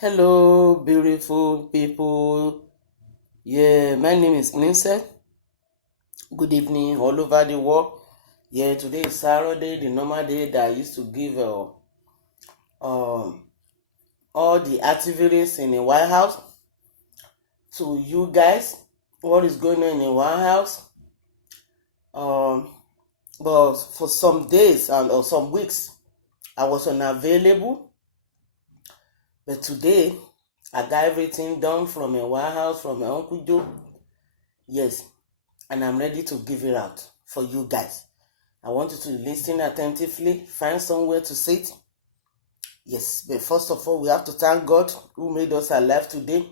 Hello, beautiful people. Yeah, my name is Princess. Good evening, all over the world. Yeah, today is Saturday, the normal day that I used to give all the activities in the White House to you guys. What is going on in the White House? But for some days or some weeks, I was unavailable. But today, I got everything done from my White House, from my Uncle Joe. Yes, and I'm ready to give it out for you guys. I want you to listen attentively, find somewhere to sit. Yes, but first of all, we have to thank God who made us alive today.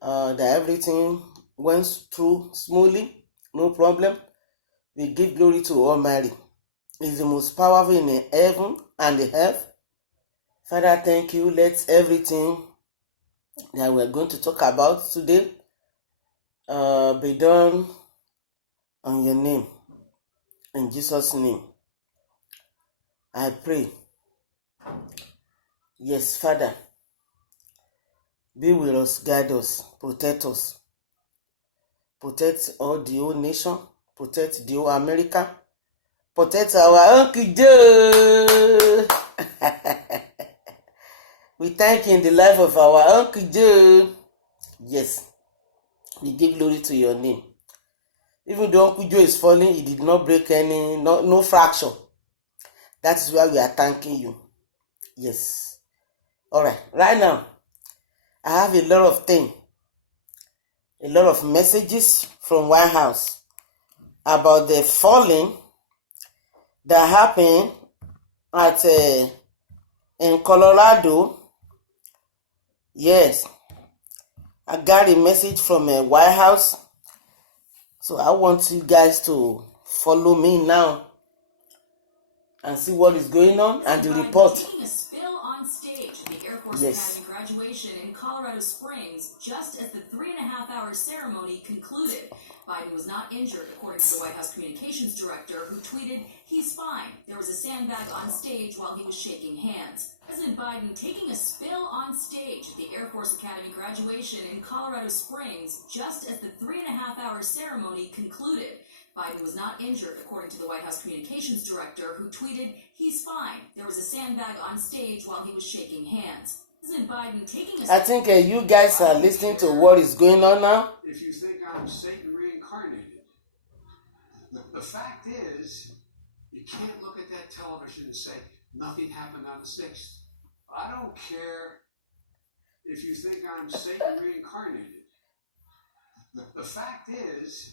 That everything went through smoothly, no problem. We give glory to Almighty. He's the most powerful in the heaven and the earth. Father, thank you. Let everything that we're going to talk about today be done on your name. In Jesus' name, I pray. Yes, Father, be with us, guide us, protect all the whole nation, protect the whole America, protect our Uncle Joe. We thank you in the life of our Uncle Joe. Yes, we give glory to your name. Even though Uncle Joe is falling, he did not break no fracture. That is why we are thanking you. Yes. All right. Right now, I have a lot of things, a lot of messages from White House about the falling that happened at in Colorado. Yes, I got a message from White House, so I want you guys to follow me now and see what is going on and the report. Taking a spill on stage at the Air Force Yes. Academy graduation in Colorado Springs, just as the 3.5-hour ceremony concluded. Biden was not injured, according to the White House communications director, who tweeted, "He's fine. There was a sandbag on stage while he was shaking hands." President Biden taking a spill on stage at the Air Force Academy graduation in Colorado Springs, just as the 3.5-hour ceremony concluded. Biden was not injured, according to the White House communications director, who tweeted, "He's fine. There was a sandbag on stage while he was shaking hands." President Biden taking a... I think you guys are listening to what is going on now. If you think I'm Satan reincarnated, the fact is, you can't look at that television and say, nothing happened on the 6th. I don't care if you think I'm Satan reincarnated. The fact is,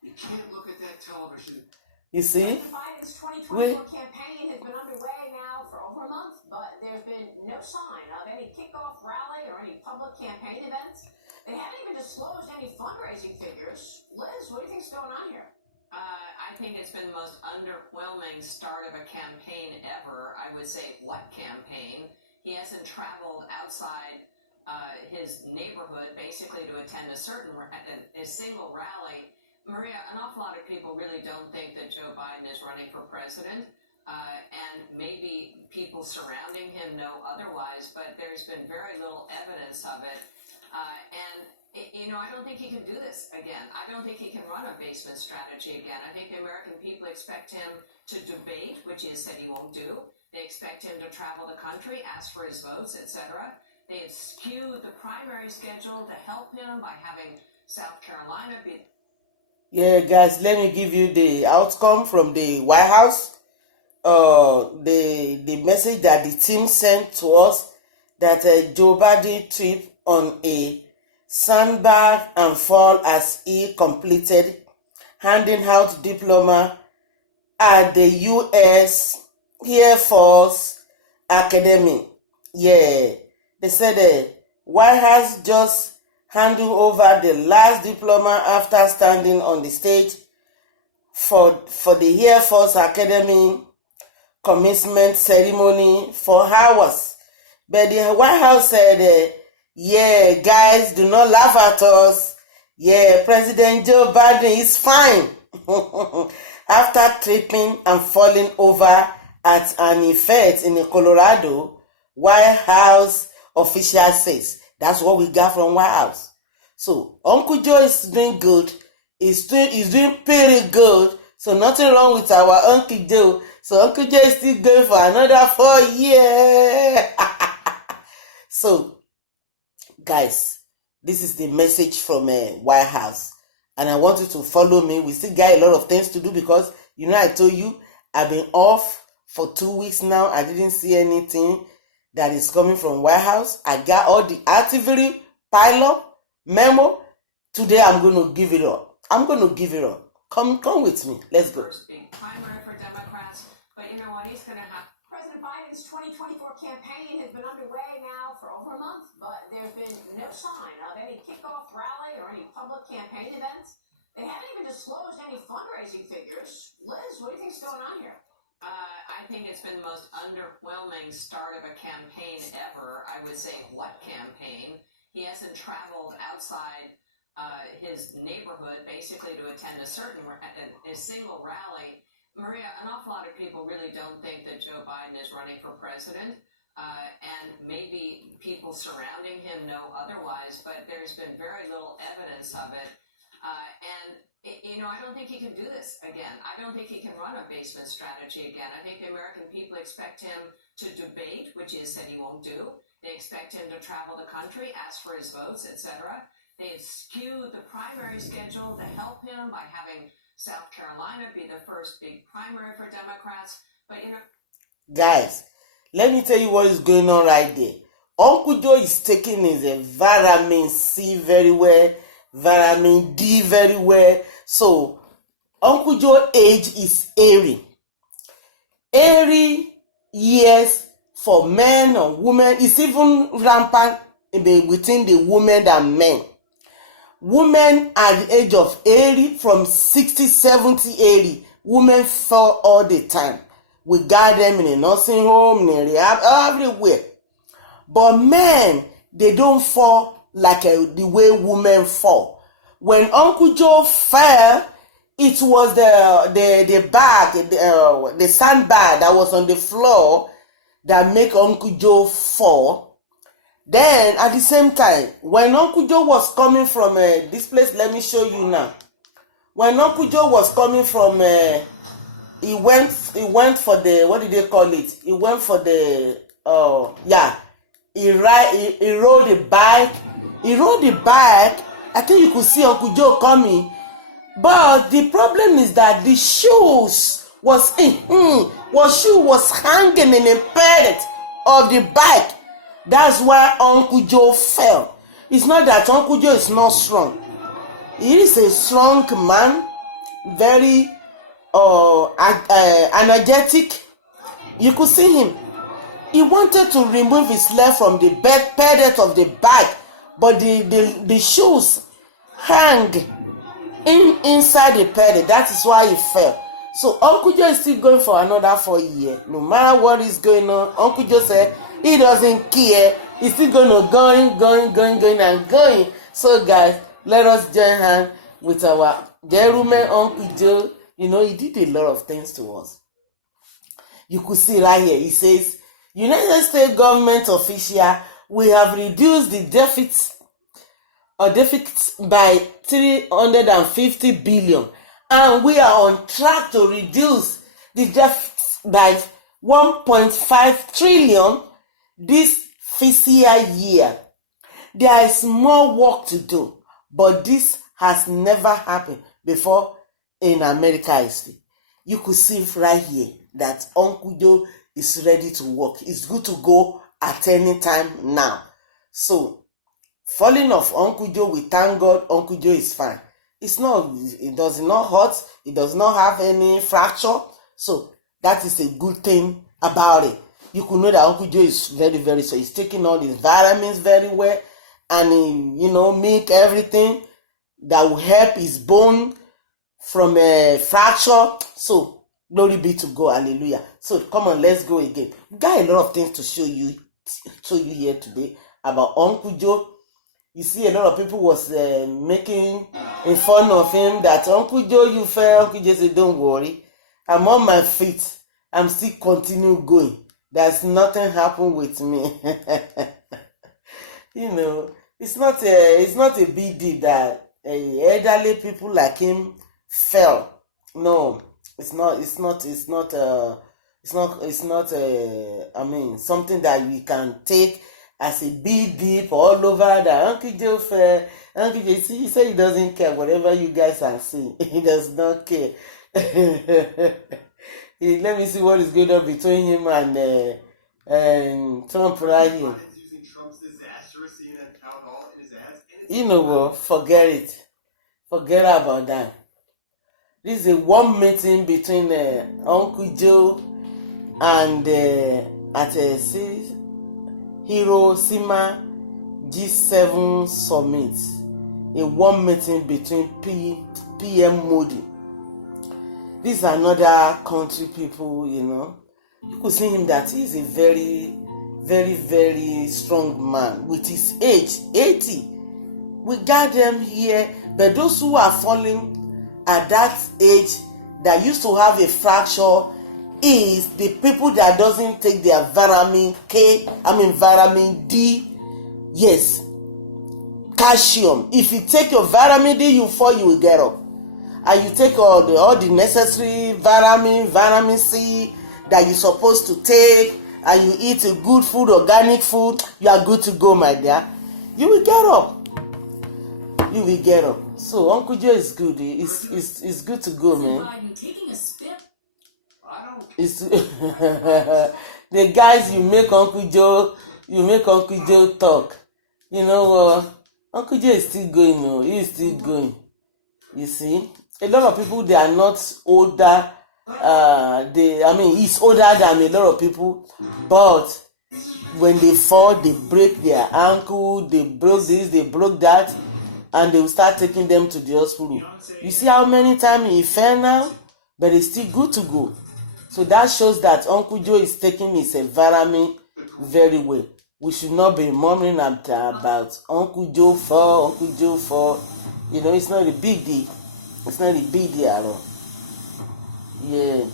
you can't look at that television. You see? Biden's 2024 campaign has been underway now for over a month, but there's been no sign of any kickoff rally or any public campaign events. They haven't even disclosed any fundraising figures. Liz, what do you think's going on here? I think it's been the most underwhelming start of a campaign ever. I would say, what campaign? He hasn't traveled outside his neighborhood, basically, to attend a single rally. Maria, an awful lot of people really don't think that Joe Biden is running for president, and maybe people surrounding him know otherwise, but there's been very little evidence of it. I don't think he can do this again. I don't think he can run a basement strategy again. I think the American people expect him to debate, which he has said he won't do. They expect him to travel the country, ask for his votes, etc. They have skewed the primary schedule to help him by having South Carolina be... Yeah, guys, let me give you the outcome from the White House. The message that the team sent to us that Joe Biden tripped on a sandbag and fall as he completed handing out diploma at the U.S. Air Force Academy. Yeah, they said White House just handed over the last diploma after standing on the stage for the Air Force Academy commencement ceremony for hours. But the White House said, yeah, guys, do not laugh at us. Yeah, President Joe Biden is fine. After tripping and falling over at an event in Colorado, White House official says. That's what we got from White House. So Uncle Joe is doing good. He's doing pretty good. So nothing wrong with our Uncle Joe. So Uncle Joe is still going for another 4 years. So, guys, this is the message from White House. And I want you to follow me. We still got a lot of things to do because, I told you, I've been off for 2 weeks now. I didn't see anything that is coming from White House. I got all the activity pilot memo. Today I'm going to give it up. Come with me. Let's go. First big primary for Democrats, but you know what? He's going to have. President Biden's 2024 campaign has been underway now for over a month, but there's been no sign of any kickoff rally or any public campaign events. They haven't even disclosed any fundraising figures. Liz, what do you think's going on here? I think it's been the most underwhelming start of a campaign ever. I would say, what campaign? He hasn't traveled outside his neighborhood, basically to attend a single rally. Maria, an awful lot of people really don't think that Joe Biden is running for president, and maybe people surrounding him know otherwise, but there's been very little evidence of it. I don't think he can do this again. I don't think he can run a basement strategy again. I think the American people expect him to debate, which he has said he won't do. They expect him to travel the country, ask for his votes, etc. They've skewed the primary schedule to help him by having South Carolina be the first big primary for Democrats. But, Guys, let me tell you what is going on right there. Uncle Joe is taking his vitamin C very well, vitamin D very well. So, Uncle Joe's age is 80. 80 years for men or women is even rampant within the women and men. Women at the age of 80, from 60, 70, 80, women fall all the time. We got them in a nursing home, in a rehab, everywhere. But men, they don't fall like the way women fall. When Uncle Joe fell, it was the bag, the sandbag that was on the floor that make Uncle Joe fall. Then, at the same time, when Uncle Joe was coming from this place, let me show you now. When Uncle Joe was coming from, he went for the, what did they call it? He went for the, he rode the bike. I think you could see Uncle Joe coming. But the problem is that the shoes was hanging in the pedal of the bike. That's why Uncle Joe fell. It's not that Uncle Joe is not strong. He is a strong man, very energetic. You could see him. He wanted to remove his leg from the pedal of the bike, but the shoes hang inside the pedal. That is why he fell. So Uncle Joe is still going for another 4 years. No matter what is going on, Uncle Joe said he doesn't care. He's still going. So guys, let us join hands with our gentleman Uncle Joe. He did a lot of things to us. You could see right here, he says, United States government official, we have reduced the deficit by 350 billion, and we are on track to reduce the deficit by 1.5 trillion this fiscal year. There is more work to do, but this has never happened before in America history. You could see right here that Uncle Joe is ready to work. It's good to go at any time now. So, falling off Uncle Joe, we thank God Uncle Joe is fine. It does not hurt. It does not have any fracture. So, that is a good thing about it. You could know that Uncle Joe is very, very, so he's taking all his vitamins very well, and he, milk, everything that will help his bone from a fracture. So, glory be to God, hallelujah. So, come on, let's go again. We got a lot of things to show you here today about Uncle Joe. You see, a lot of people was making in fun of him that Uncle Joe, you fell. Uncle Joe said, don't worry, I'm on my feet. I'm still continue going. There's nothing happened with me. You know, it's not a big deal that elderly people like him fell. No, I mean, something that we can take as a big deal all over that Uncle Joe fell. Uncle Joe, see, he said he doesn't care whatever you guys are saying. He does not care. Let me see what is going on between him and Trump right here. You know what? Forget it. Forget about that. This is a one meeting between Uncle Joe and at Hiroshima G7 summit. A one meeting between PM Modi. These are another country people, you know. You could see him that he is a very, very, very strong man with his age, 80. We got them here, but those who are falling at that age that used to have a fracture is the people that doesn't take their vitamin D. Yes, calcium. If you take your vitamin D, you fall, you will get up. And you take all the necessary vitamin C that you're supposed to take, and you eat a good food, organic food, you are good to go, my dear. You will get up. You will get up. So Uncle Joe is good. It's good to go, man. It's the guys you make Uncle Joe talk. You know what? Uncle Joe is still going. No, he is still going. You see, a lot of people, they are not older. He's older than a lot of people, but when they fall, they break their ankle, they broke this, they broke that, and they will start taking them to the hospital. You see how many times he fell now, but he's still good to go. So that shows that Uncle Joe is taking his environment very well. We should not be murmuring about Uncle Joe fall. You know, it's not a big deal. It's not a big deal at all. Yeah.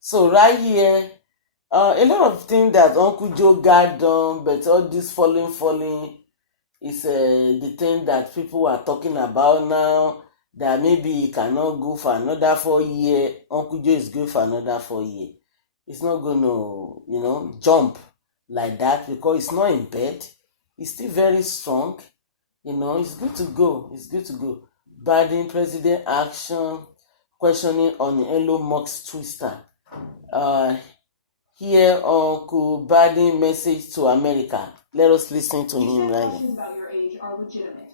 So right here, a lot of things that Uncle Joe got done, but all this falling is the thing that people are talking about now, that maybe he cannot go for another 4 years. Uncle Joe is going for another 4 years. It's not going to, jump like that because it's not in bed. He's still very strong. It's good to go. It's good to go. Biden president action questioning on Elon Musk's Twitter. Here Uncle Biden message to America. Let us listen to him right now. Questions about your age are legitimate,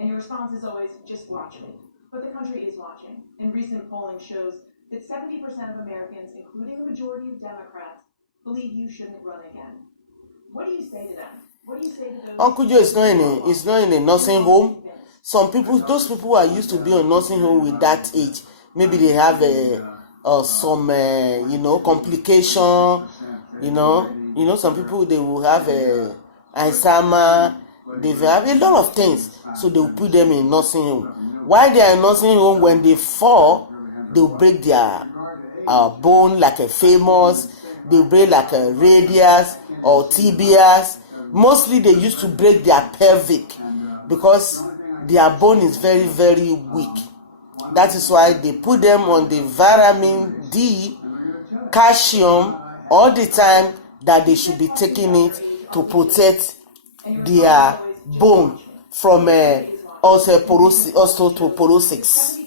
and your response is always, just watch me. But the country is watching, and recent polling shows that 70% of Americans, including a majority of Democrats, believe you shouldn't run again. What do you say to them? What do you say to those? Uncle Joe is not in a nursing home. Those people who are used to be in a nursing home with that age, maybe they have some complication. Some people, they will have Alzheimer. They will have a lot of things, so they will put them in nursing home. While they are in nursing home, when they fall, they will break their bone like a femur. They will break like a radius or tibias. Mostly they used to break their pelvic because their bone is very, very weak. That is why they put them on the vitamin D, calcium, all the time, that they should be taking it to protect their bone from osteoporosis.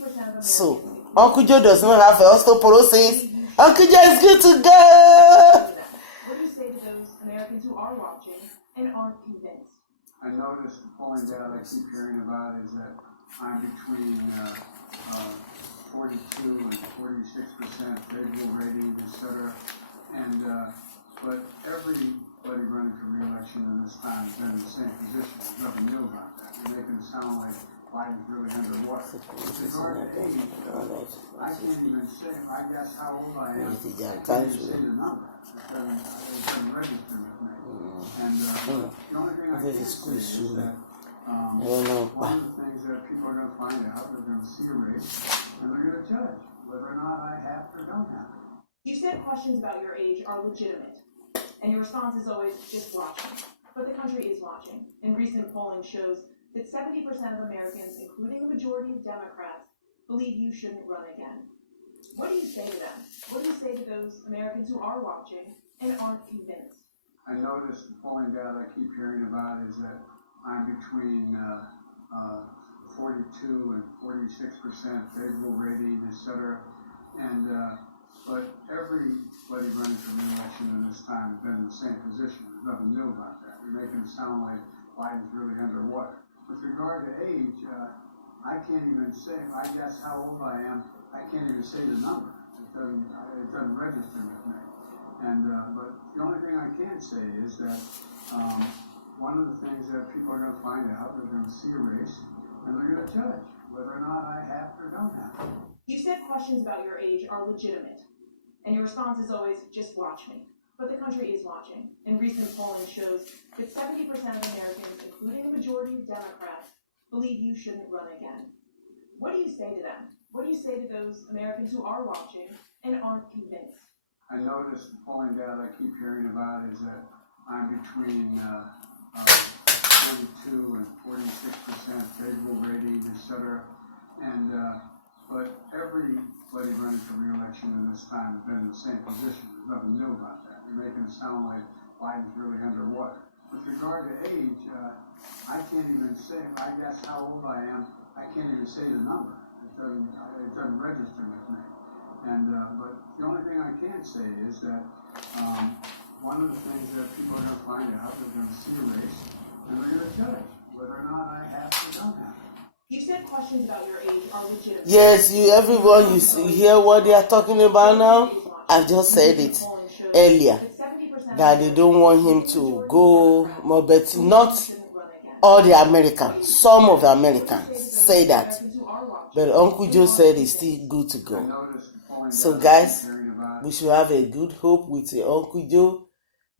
So, Uncle Joe does not have osteoporosis. Uncle Joe is good to go. What do you say to those Americans who are watching and aren't convinced? I noticed the polling data I keep hearing about is that I'm between 42 and 46% favorable rating, etc. But everybody running for re-election in this time has been in the same position. There's nothing new about that. You're making it sound like Biden's really underwater. With regard to age, I can't even say, I guess, how old I am. I can't even say the number. It's been registered with me. And the only thing I can say is that one of the things that people are going to find out, they're going to see a race, and they're going to judge whether or not I have or don't have it. You said questions about your age are legitimate, And your response is always, just watch me. But the country is watching. And recent polling shows that 70% of Americans, including a majority of Democrats, believe you shouldn't run again. What do you say to them? What do you say to those Americans who are watching and aren't convinced? I noticed the polling data I keep hearing about is that I'm between 42 and 46% favorable rating, et cetera. And but everybody running for re-election in this time has been in the same position. There's nothing new about that. You're making it sound like Biden's really underwater. With regard to age, I can't even say. If I guess how old I am, I can't even say the number. It doesn't register with me. And but the only thing I can say is that one of the things that people are going to find out, they're going to see a race, and they're going to judge whether or not I have or don't have. You said questions about your age are legitimate, and your response is always, just watch me. But the country is watching, and recent polling shows that 70% of Americans, including a majority of Democrats, believe you shouldn't run again. What do you say to them? What do you say to those Americans who are watching and aren't convinced? I noticed the polling data I keep hearing about is that I'm between 42 and 46% favorable rating, et cetera. And but everybody running for re-election in this time has been in the same position. There's nothing new about that. You're making it sound like Biden's really underwater. With regard to age, I can't even say. If I guess how old I am, I can't even say the number. It doesn't register with me. And but the only thing I can say is that one of the things that people are going to find out, they're going to see a race, and they're going to judge whether or not I have or don't have. You said questions about your age are legitimate. Yes, everyone, you hear what they are talking about now? I just said it earlier, that they don't want him to go more, but not all the Americans. Some of the Americans say that. But Uncle Joe said it's still good to go. So guys, we should have a good hope with Uncle Joe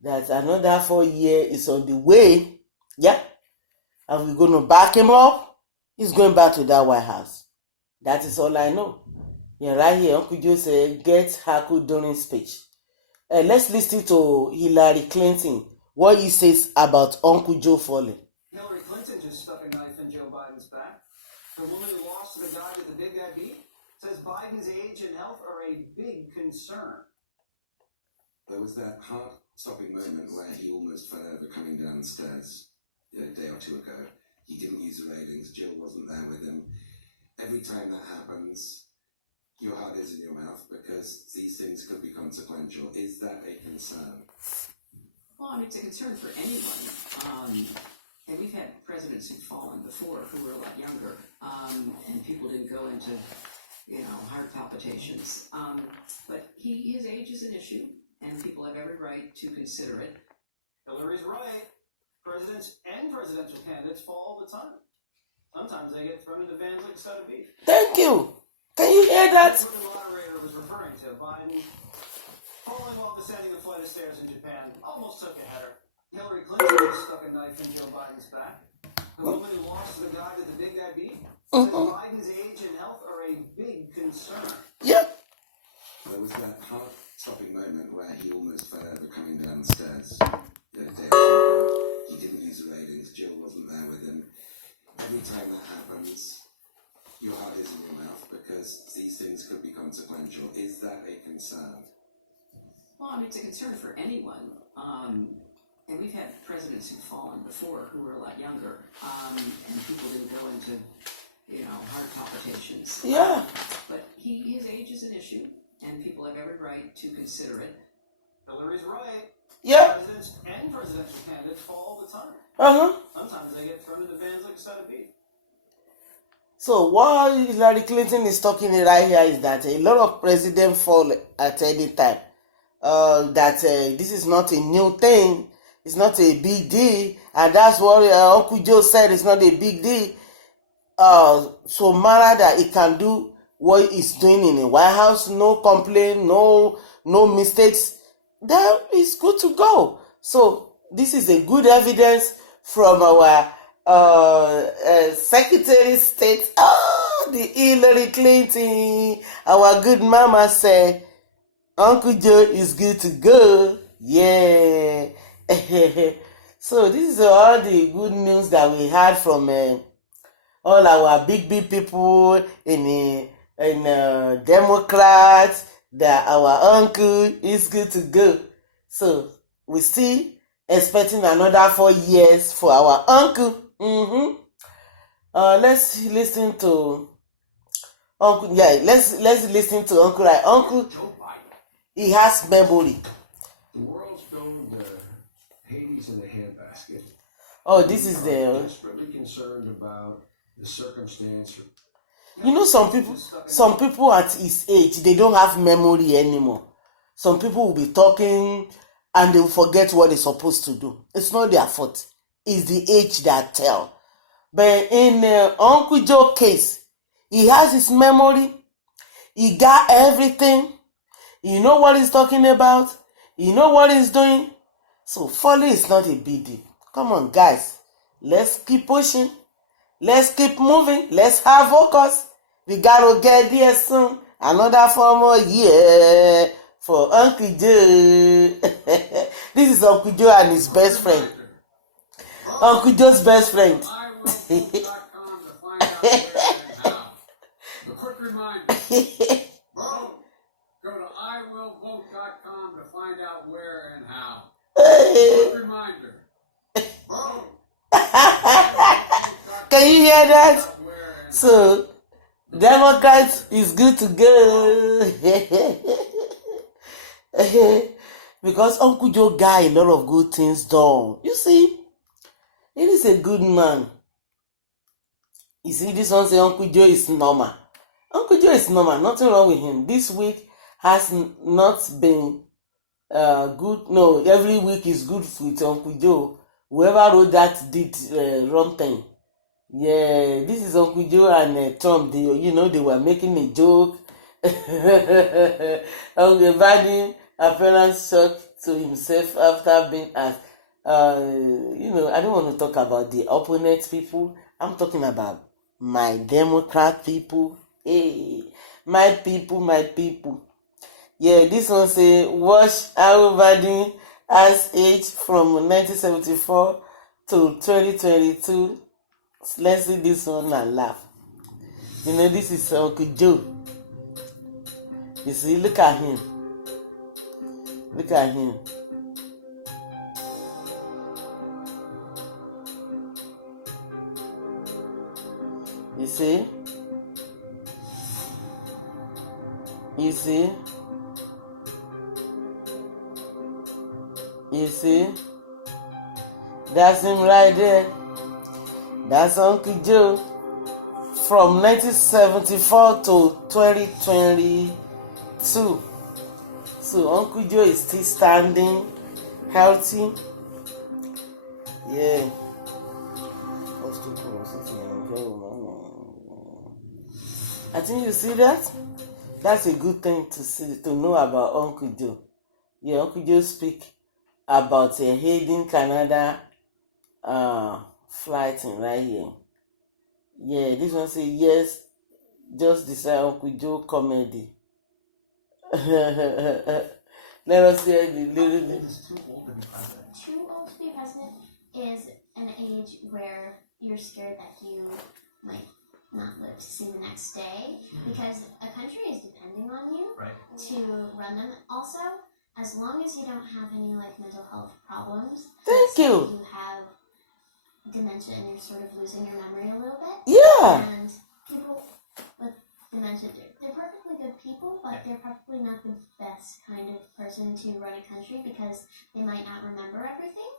that another 4 years is on the way. Yeah. And we're going to back him up. He's going back to that White House. That is all I know. Yeah, right here, Uncle Joe said, get hackled during speech. Let's listen to Hillary Clinton, what he says about Uncle Joe falling. Hillary Clinton just stuck a knife in Joe Biden's back. The woman who lost to the guy that the big guy beat says Biden's age and health are a big concern. There was that heart-stopping moment where he almost fell over coming down the stairs a day or two ago. He didn't use the railings. Jill wasn't there with him. Every time that happens, your heart is in your mouth because these things could be consequential. Is that a concern? Well, I mean, it's a concern for anyone. And we've had presidents who've fallen before who were a lot younger, and people didn't go into, heart palpitations. But his age is an issue, and people have every right to consider it. Hillary's right. Presidents and presidential candidates fall all the time. Sometimes they get thrown into vans like a set of beef. Thank you. Can you hear that? That's what the moderator was referring to. Biden falling while descending a flight of stairs in Japan almost took a header. Hillary Clinton just stuck a knife in Joe Biden's back. The woman who lost to the guy that the big guy beat says Biden's age and health are a big concern. Yeah. There was that heart-stopping moment where he almost fell over coming down the stairs a day or two ago. He didn't use the railings. Jill wasn't there with him. Every time that happens, your heart is in your mouth because these things could be consequential. Is that a concern? Well, I mean, it's a concern for anyone. And we've had presidents who've fallen before who were a lot younger, and people didn't go into, heart palpitations. Yeah. But his age is an issue, and people have every right to consider it. Hillary's right. Yeah. Presidents and presidential candidates fall all the time. Sometimes they get thrown into vans like a set of beef. So what Hillary Clinton is talking right here is that a lot of presidents fall at any time. This is not a new thing. It's not a big deal. And that's what Uncle Joe said. It's not a big deal. So matter that he can do what he's doing in the White House, no complaint, no mistakes, that is good to go. So this is a good evidence from our Secretary of State, the Hillary Clinton, our good mama said, Uncle Joe is good to go. Yeah. So this is all the good news that we had from all our big people in Democrats, that our uncle is good to go. So we still expecting another 4 years for our uncle. Let's listen to uncle. Yeah, let's listen to uncle. Like uncle, Joe Biden. he has memory. The world's going to Hades in a handbasket. Oh, this is We are the. desperately concerned about the circumstance. You know, some people at his age, they don't have memory anymore. Some people will be talking and they will forget what they're supposed to do. It's not their fault. It's the age that tell. But in Uncle Joe case, he has his memory. He got everything. You know what he's talking about. You know what he's doing. So folly is not a big deal. Come on, guys. Let's keep pushing. Let's keep moving. Let's have focus. We gotta get there soon. Another 4 more years for Uncle Joe. This is Uncle Joe and his best friend. Uncle Joe's best friend. iWillVote.com to find out where and how. A quick reminder. Vote. Go to iWillVote.com to find out where and how. Quick reminder. Vote. Can you hear that? So, Democrats is good to go. Because Uncle Joe got a lot of good things done. You see, he is a good man. You see, this one say Uncle Joe is normal. Uncle Joe is normal. Nothing wrong with him. This week has not been good. No, every week is good with Uncle Joe. Whoever wrote that did wrong thing. Yeah, this is Uncle Joe and Trump. They were making a joke. Uncle Biden apparent shock to himself after being asked. I don't want to talk about the opponent people. I'm talking about my Democrat people. Hey, my people. Yeah, this one say, watch how Biden has aged from 1974 to 2022. Let's see this one and laugh. This is Uncle Joe. You see, look at him. Look at him. You see? You see? You see? That's him right there. That's Uncle Joe from 1974 to 2022. So Uncle Joe is still standing, healthy. Yeah. I think you see that? That's a good thing to know about Uncle Joe. Yeah, Uncle Joe speak about Hayden, Canada flighting right here. Yeah, this one say yes, just decide Uncle Joe comedy. Let us hear the little. Too old to be president is an age where you're scared that you might not live to see the next day, because a country is depending on you to run them. Also, as long as you don't have any mental health problems, Thank you. You have dementia and you're sort of losing your memory a little bit. Yeah. And people with dementia, they're perfectly good people, but they're probably not the best kind of person to run a country because they might not remember everything.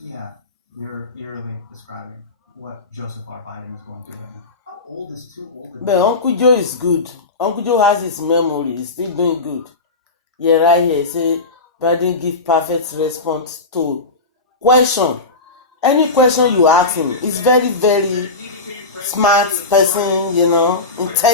Yeah, you're really describing what Joseph R. Biden is going through right now. How old is too old? But Uncle Joe is good. Uncle Joe has his memory. He's still doing good. Yeah, right here. Say Biden give perfect response to question. Any question you ask him, he's very, very smart person, intelligent.